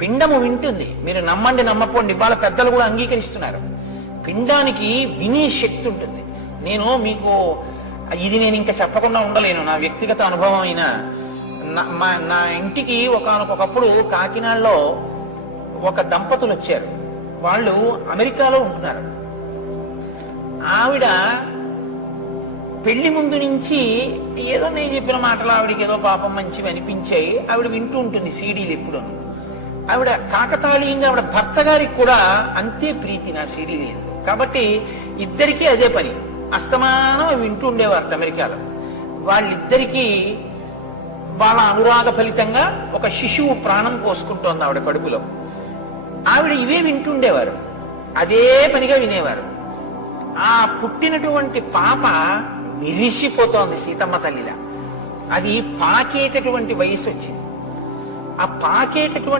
పిండము వింటుంది. మీరు నమ్మండి నమ్మపోండి ఇవాళ పెద్దలు కూడా అంగీకరిస్తున్నారు. పిండానికి వినే శక్తి ఉంటుంది. నేను మీకు ఇది నేను ఇంకా చెప్పకుండా ఉండలేను. నా వ్యక్తిగత అనుభవం అయినా నా మా- నా ఇంటికి ఒకనకొకప్పుడు కాకినాడలో ఒక దంపతులు వచ్చారు. వాళ్ళు అమెరికాలో ఉంటున్నారు. ఆవిడ పెళ్ళి ముందు నుంచి ఏదో నేను చెప్పిన మాటలు ఆవిడకి ఏదో పాపం మంచివి అనిపించాయి. ఆవిడ వింటూ ఉంటుంది సీడీలు ఎప్పుడూ. ఆవిడ కాకతాళీయంగా ఆవిడ భర్త గారికి కూడా అంతే ప్రీతి నా సీడీలు కాబట్టి ఇద్దరికీ అదే పని. అస్తమానం వింటూ ఉండేవారు అమెరికాలో. వాళ్ళిద్దరికీ వాళ్ళ అనురాగ ఫలితంగా ఒక శిశువు ప్రాణం పోసుకుంటోంది ఆవిడ కడుపులో. ఆవిడ ఇవే వింటుండేవారు అదే పనిగా వినేవారు. ఆ పుట్టినటువంటి పాప మిరిసిపోతోంది సీతమ్మ తల్లిలా. అది పాకేటటువంటి వయసు వచ్చింది. ఆ పాకేటటువంటి